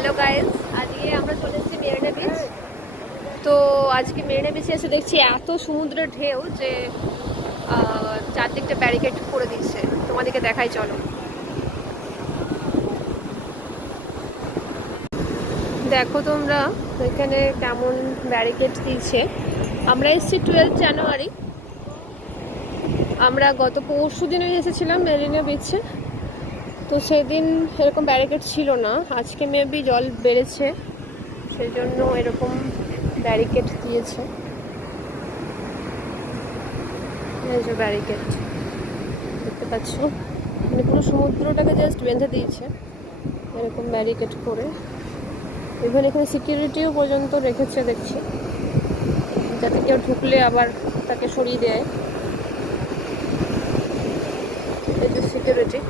Hello guys, আজকে আমরা চলে এসেছি মেরিনা বিচ। তো আজকে মেরিনা বিচে এসে দেখছি এত সমুদ্রের ঢেউ যে চারদিকটা ব্যারিকেড করে দিচ্ছে। তোমাদেরকে দেখাই, চলো। দেখো তোমরা এখানে কেমন ব্যারিকেড দিয়েছে। আমরা এসেছি 12 জানুয়ারি। আমরা গত পরশু দিনে এসেছিলাম মেরিনা বিচে। তো সেদিন এরকম ব্যারিকেড ছিল না, আজকে মেবি জল বেড়েছে, সেই জন্য এরকম ব্যারিকেড দিয়েছে। এই যে ব্যারিকেড দেখতে পাচ্ছ, মানে পুরো সমুদ্রটাকে জাস্ট বেঁধে দিয়েছে এরকম ব্যারিকেড করে। ইভেন এখানে সিকিউরিটিও পর্যন্ত রেখেছে দেখছি, যাতে কেউ ঢুকলে আবার তাকে সরিয়ে দেয়। এই যে সিকিউরিটি,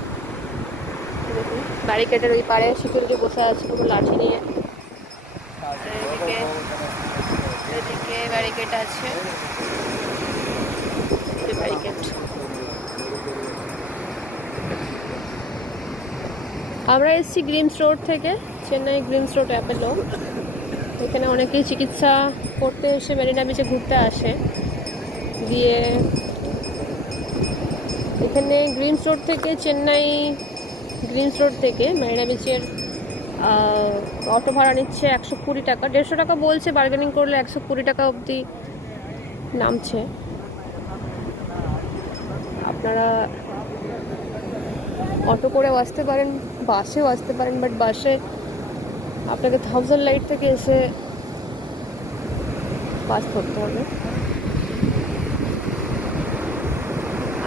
দেখুন ব্যারিকেডের ওই পারে সিকিউরিটি বসে আছে পুরো লাঠি নিয়ে। এদিকে ব্যারিকেড আছে, ব্যারিকেড। আমরা এসেছি গ্রিমস রোড থেকে, চেন্নাই গ্রিমস রোড অ্যাপেলো। এখানে অনেকেই চিকিৎসা করতে এসে মেরিনা বিচে ঘুরতে আসে। দিয়ে এখানে গ্রিমস রোড থেকে গ্রিমস রোড থেকে মেরিনা বিচের অটো ভাড়া নিচ্ছে 120 টাকা। 150 টাকা বলছে, বার্গেনিং করলে 120 টাকা অবধি নামছে। আপনারা অটো করেও আসতে পারেন, বাসেও আসতে পারেন, বাট বাসে আপনাকে থাউজেন্ড লাইট থেকে এসে বাস ধরতে হবে।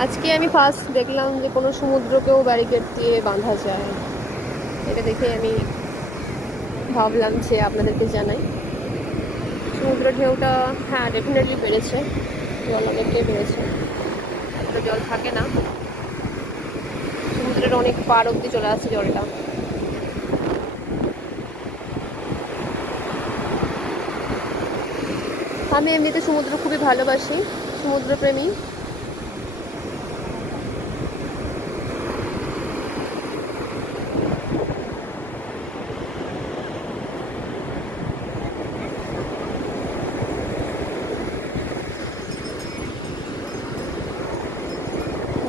আজকে আমি ফার্স্ট দেখলাম যে কোনো সমুদ্রকেও ব্যারিকেড দিয়ে বাঁধা যায়। এটা দেখে আমি ভাবলাম যে আপনাদেরকে জানাই। সমুদ্র ঢেউটা হ্যাঁ ডেফিনেটলি বেড়েছে, জল অনেকটাই বেড়েছে। এতটা জল থাকে না, সমুদ্রের অনেক পার অবধি চলে আসছে জলটা। আমি এমনিতে সমুদ্র খুবই ভালোবাসি, সমুদ্রপ্রেমী।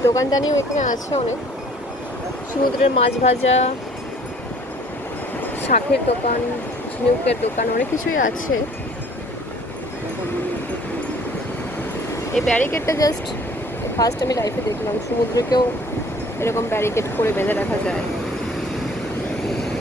দোকানদানিও এখানে আছে অনেক, সমুদ্রের মাছ ভাজা, শাঁখের দোকান, ঝিনুকের দোকান, অনেক কিছুই আছে। এই ব্যারিকেডটা জাস্ট ফার্স্ট আমি লাইফে দেখলাম, সমুদ্রকেও এরকম ব্যারিকেড করে বেঁধে রাখা যায়।